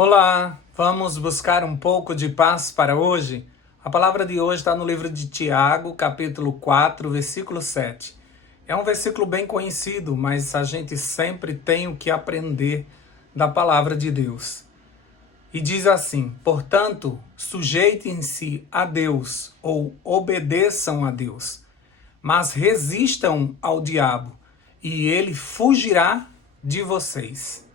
Olá, vamos buscar um pouco de paz para hoje? A palavra de hoje está no livro de Tiago, capítulo 4, versículo 7. É um versículo bem conhecido, mas a gente sempre tem o que aprender da palavra de Deus. E diz assim: portanto, sujeitem-se a Deus ou obedeçam a Deus, mas resistam ao diabo e ele fugirá de vocês.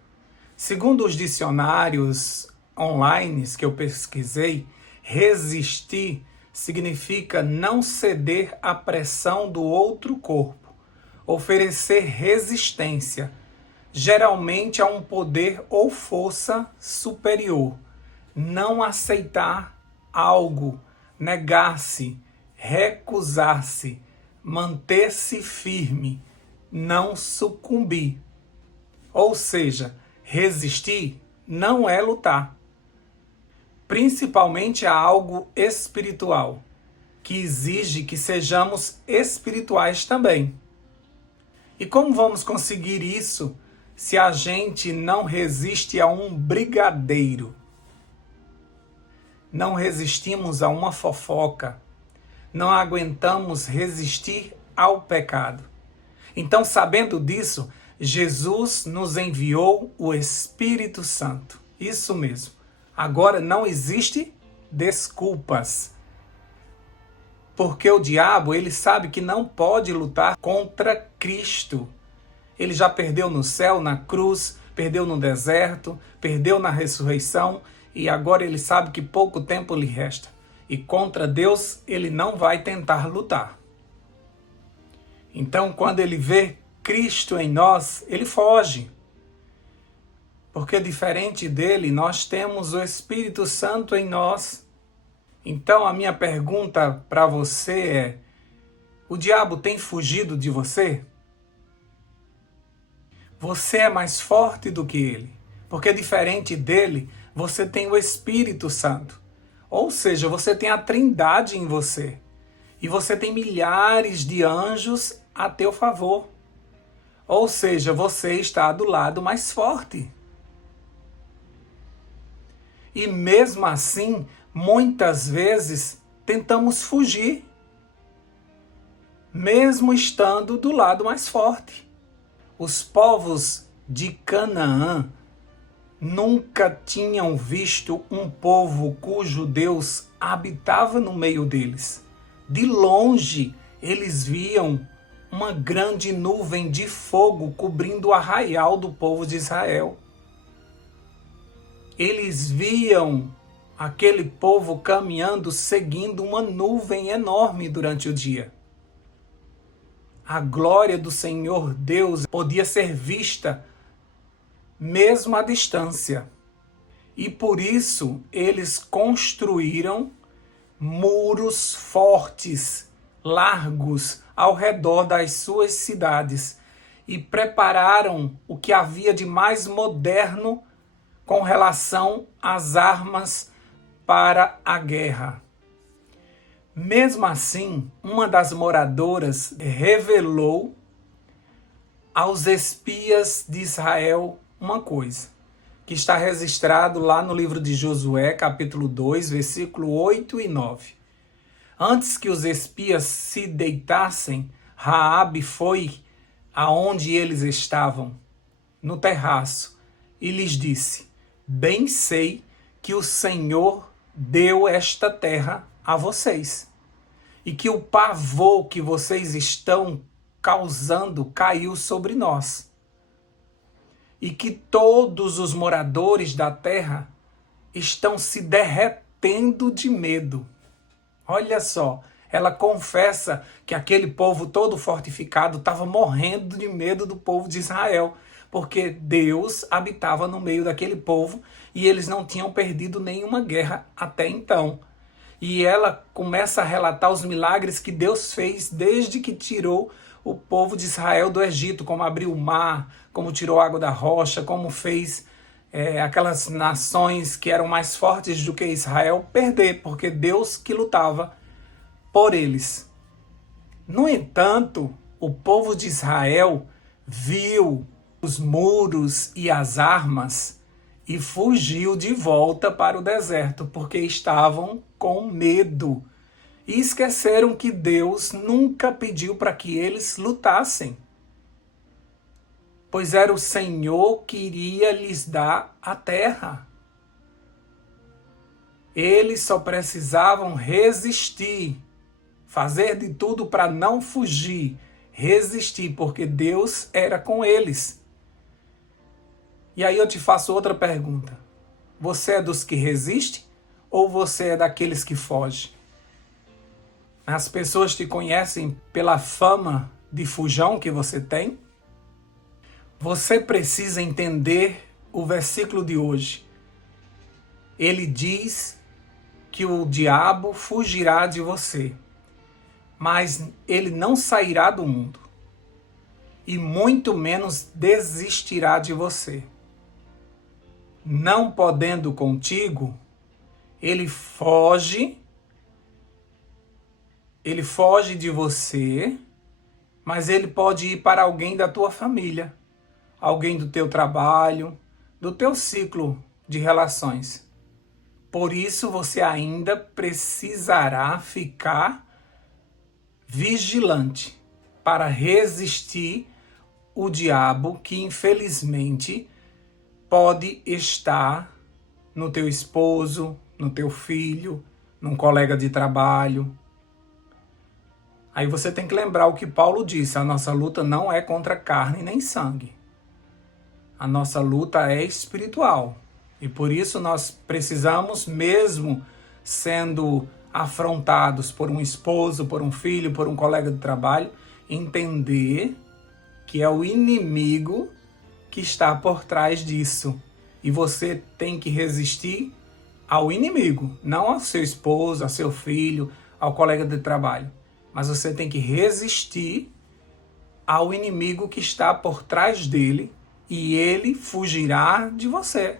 Segundo os dicionários online que eu pesquisei, resistir significa não ceder à pressão do outro corpo, oferecer resistência, geralmente a um poder ou força superior, não aceitar algo, negar-se, recusar-se, manter-se firme, não sucumbir. Ou seja, resistir não é lutar, principalmente a algo espiritual, que exige que sejamos espirituais também. E como vamos conseguir isso se a gente não resiste a um brigadeiro? Não resistimos a uma fofoca, não aguentamos resistir ao pecado. Então, sabendo disso, Jesus nos enviou o Espírito Santo. Isso mesmo. Agora não existe desculpas. Porque o diabo, ele sabe que não pode lutar contra Cristo. Ele já perdeu no céu, na cruz, perdeu no deserto, perdeu na ressurreição e agora ele sabe que pouco tempo lhe resta. E contra Deus ele não vai tentar lutar. Então, quando ele vê Cristo em nós, ele foge. Porque diferente dele, nós temos o Espírito Santo em nós. Então, a minha pergunta para você é: o diabo tem fugido de você? Você é mais forte do que ele. Porque diferente dele, você tem o Espírito Santo. Ou seja, você tem a Trindade em você. E você tem milhares de anjos a teu favor. Ou seja, você está do lado mais forte. E mesmo assim, muitas vezes tentamos fugir, mesmo estando do lado mais forte. Os povos de Canaã nunca tinham visto um povo cujo Deus habitava no meio deles. De longe, eles viam uma grande nuvem de fogo cobrindo o arraial do povo de Israel. Eles viam aquele povo caminhando, seguindo uma nuvem enorme durante o dia. A glória do Senhor Deus podia ser vista mesmo à distância. E por isso eles construíram muros fortes, largos, ao redor das suas cidades e prepararam o que havia de mais moderno com relação às armas para a guerra. Mesmo assim, uma das moradoras revelou aos espias de Israel uma coisa, que está registrado lá no livro de Josué, capítulo 2, versículo 8 e 9. Antes que os espias se deitassem, Raabe foi aonde eles estavam, no terraço, e lhes disse: bem sei que o Senhor deu esta terra a vocês, e que o pavor que vocês estão causando caiu sobre nós, e que todos os moradores da terra estão se derretendo de medo. Olha só, ela confessa que aquele povo todo fortificado estava morrendo de medo do povo de Israel, porque Deus habitava no meio daquele povo e eles não tinham perdido nenhuma guerra até então. E ela começa a relatar os milagres que Deus fez desde que tirou o povo de Israel do Egito, como abriu o mar, como tirou a água da rocha, como fez aquelas nações que eram mais fortes do que Israel perder, porque Deus que lutava por eles. No entanto, o povo de Israel viu os muros e as armas e fugiu de volta para o deserto, porque estavam com medo. E esqueceram que Deus nunca pediu para que eles lutassem, pois era o Senhor que iria lhes dar a terra. Eles só precisavam resistir, fazer de tudo para não fugir, resistir, porque Deus era com eles. E aí eu te faço outra pergunta. Você é dos que resiste ou você é daqueles que fogem? As pessoas te conhecem pela fama de fujão que você tem? Você precisa entender o versículo de hoje. Ele diz que o diabo fugirá de você, mas ele não sairá do mundo e muito menos desistirá de você. Não podendo contigo, ele foge de você, mas ele pode ir para alguém da tua família, alguém do teu trabalho, do teu ciclo de relações. Por isso você ainda precisará ficar vigilante para resistir o diabo que infelizmente pode estar no teu esposo, no teu filho, num colega de trabalho. Aí você tem que lembrar o que Paulo disse, a nossa luta não é contra carne nem sangue. A nossa luta é espiritual. E por isso nós precisamos, mesmo sendo afrontados por um esposo, por um filho, por um colega de trabalho, entender que é o inimigo que está por trás disso. E você tem que resistir ao inimigo, não ao seu esposo, ao seu filho, ao colega de trabalho. Mas você tem que resistir ao inimigo que está por trás dele e ele fugirá de você.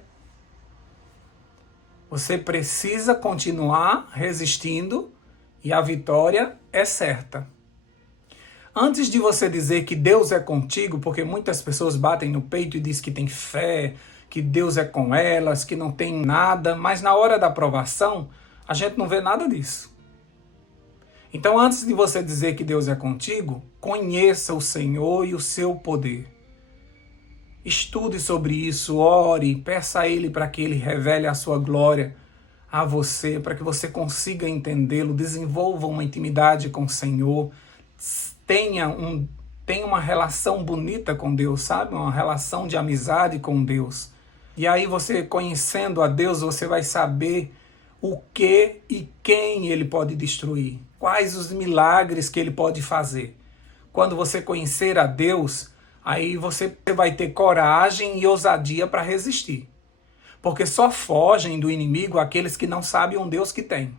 Você precisa continuar resistindo e a vitória é certa. Antes de você dizer que Deus é contigo, porque muitas pessoas batem no peito e dizem que tem fé, que Deus é com elas, que não tem nada, mas na hora da provação, a gente não vê nada disso. Então, antes de você dizer que Deus é contigo, conheça o Senhor e o seu poder. Estude sobre isso, ore, peça a Ele para que Ele revele a sua glória a você, para que você consiga entendê-lo, desenvolva uma intimidade com o Senhor, tenha uma relação bonita com Deus, sabe? Uma relação de amizade com Deus. E aí você, conhecendo a Deus, você vai saber o que e quem Ele pode destruir, quais os milagres que Ele pode fazer. Quando você conhecer a Deus, aí você vai ter coragem e ousadia para resistir. Porque só fogem do inimigo aqueles que não sabem um Deus que tem.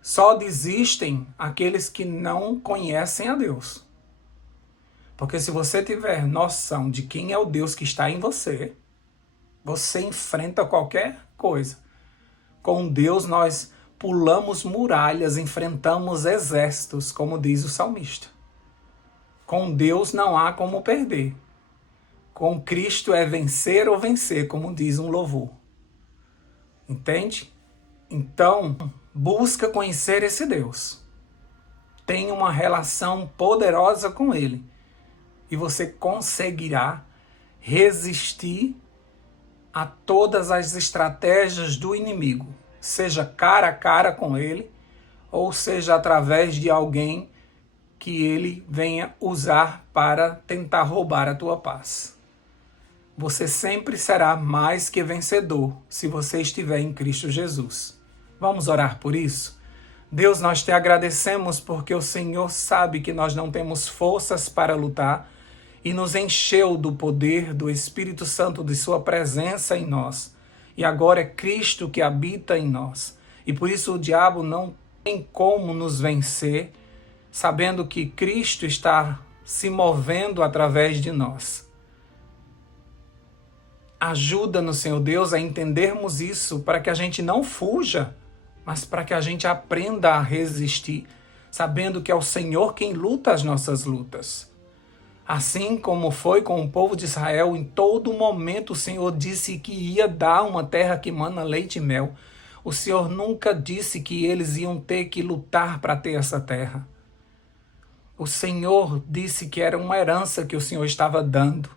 Só desistem aqueles que não conhecem a Deus. Porque se você tiver noção de quem é o Deus que está em você, você enfrenta qualquer coisa. Com Deus nós pulamos muralhas, enfrentamos exércitos, como diz o salmista. Com Deus não há como perder. Com Cristo é vencer ou vencer, como diz um louvor. Entende? Então, busca conhecer esse Deus. Tenha uma relação poderosa com Ele. E você conseguirá resistir a todas as estratégias do inimigo. Seja cara a cara com Ele, ou seja através de alguém que ele venha usar para tentar roubar a tua paz. Você sempre será mais que vencedor se você estiver em Cristo Jesus. Vamos orar por isso? Deus, nós te agradecemos porque o Senhor sabe que nós não temos forças para lutar e nos encheu do poder do Espírito Santo, de sua presença em nós. E agora é Cristo que habita em nós. E por isso o diabo não tem como nos vencer, sabendo que Cristo está se movendo através de nós. Ajuda-nos, Senhor Deus, a entendermos isso, para que a gente não fuja, mas para que a gente aprenda a resistir, sabendo que é o Senhor quem luta as nossas lutas. Assim como foi com o povo de Israel, em todo momento o Senhor disse que ia dar uma terra que mana leite e mel. O Senhor nunca disse que eles iam ter que lutar para ter essa terra. O Senhor disse que era uma herança que o Senhor estava dando.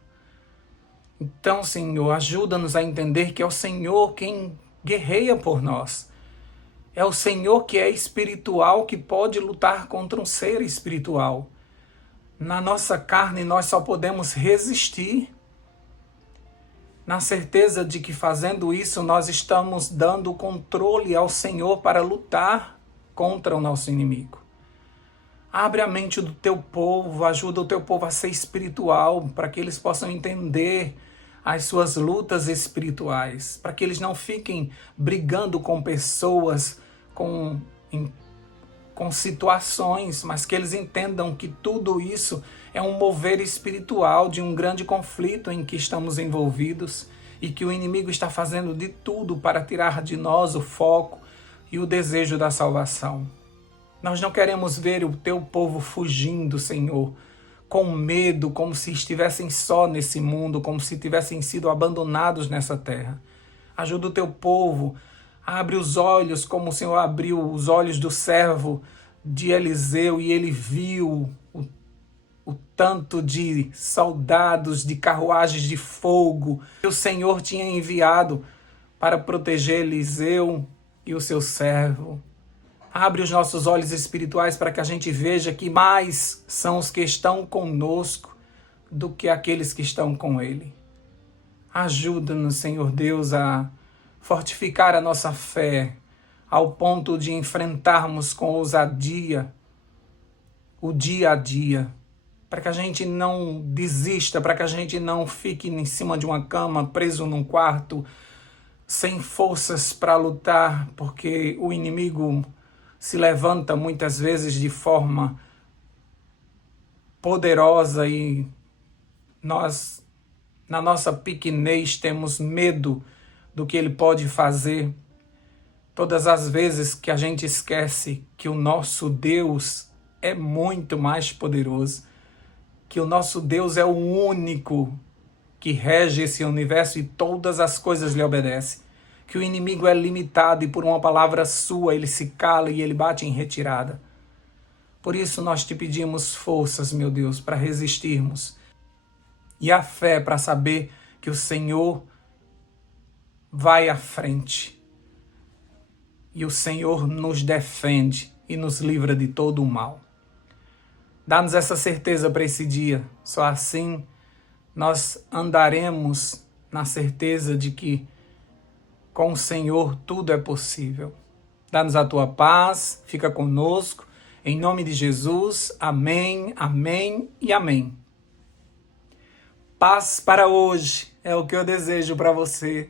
Então, Senhor, ajuda-nos a entender que é o Senhor quem guerreia por nós. É o Senhor que é espiritual, que pode lutar contra um ser espiritual. Na nossa carne, nós só podemos resistir, na certeza de que fazendo isso, nós estamos dando controle ao Senhor para lutar contra o nosso inimigo. Abre a mente do teu povo, ajuda o teu povo a ser espiritual, para que eles possam entender as suas lutas espirituais, para que eles não fiquem brigando com pessoas, com situações, mas que eles entendam que tudo isso é um mover espiritual de um grande conflito em que estamos envolvidos e que o inimigo está fazendo de tudo para tirar de nós o foco e o desejo da salvação. Nós não queremos ver o teu povo fugindo, Senhor, com medo, como se estivessem só nesse mundo, como se tivessem sido abandonados nessa terra. Ajuda o teu povo, abre os olhos, como o Senhor abriu os olhos do servo de Eliseu, e ele viu o tanto de soldados, de carruagens de fogo que o Senhor tinha enviado para proteger Eliseu e o seu servo. Abre os nossos olhos espirituais para que a gente veja que mais são os que estão conosco do que aqueles que estão com ele. Ajuda-nos, Senhor Deus, a fortificar a nossa fé ao ponto de enfrentarmos com ousadia o dia a dia, para que a gente não desista, para que a gente não fique em cima de uma cama, preso num quarto, sem forças para lutar, porque o inimigo se levanta muitas vezes de forma poderosa e nós, na nossa pequenez, temos medo do que ele pode fazer. Todas as vezes que a gente esquece que o nosso Deus é muito mais poderoso, que o nosso Deus é o único que rege esse universo e todas as coisas lhe obedecem, que o inimigo é limitado e por uma palavra sua ele se cala e ele bate em retirada. Por isso nós te pedimos forças, meu Deus, para resistirmos e a fé para saber que o Senhor vai à frente e o Senhor nos defende e nos livra de todo o mal. Dá-nos essa certeza para esse dia, só assim nós andaremos na certeza de que com o Senhor tudo é possível. Dá-nos a tua paz, fica conosco, em nome de Jesus, amém, amém e amém. Paz para hoje é o que eu desejo para você.